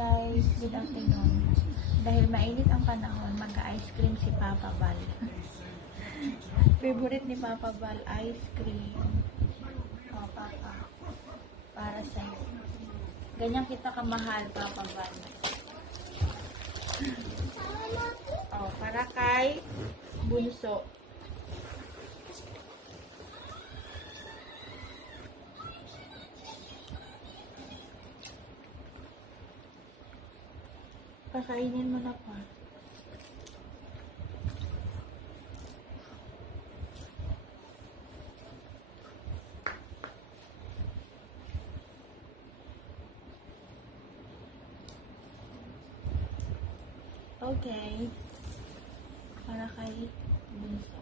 guys, good afternoon. Dahil mainit ang panahon, magka-ice cream si Papa Bal. Favorite ni Papa Bal, ice cream. Oh, Papa. Para sa'yo. Ganyan kita kamahal, Papa Bal. Oh, para kay Bunso. Pakainin mo na pa. Okay. Para kay Bunso.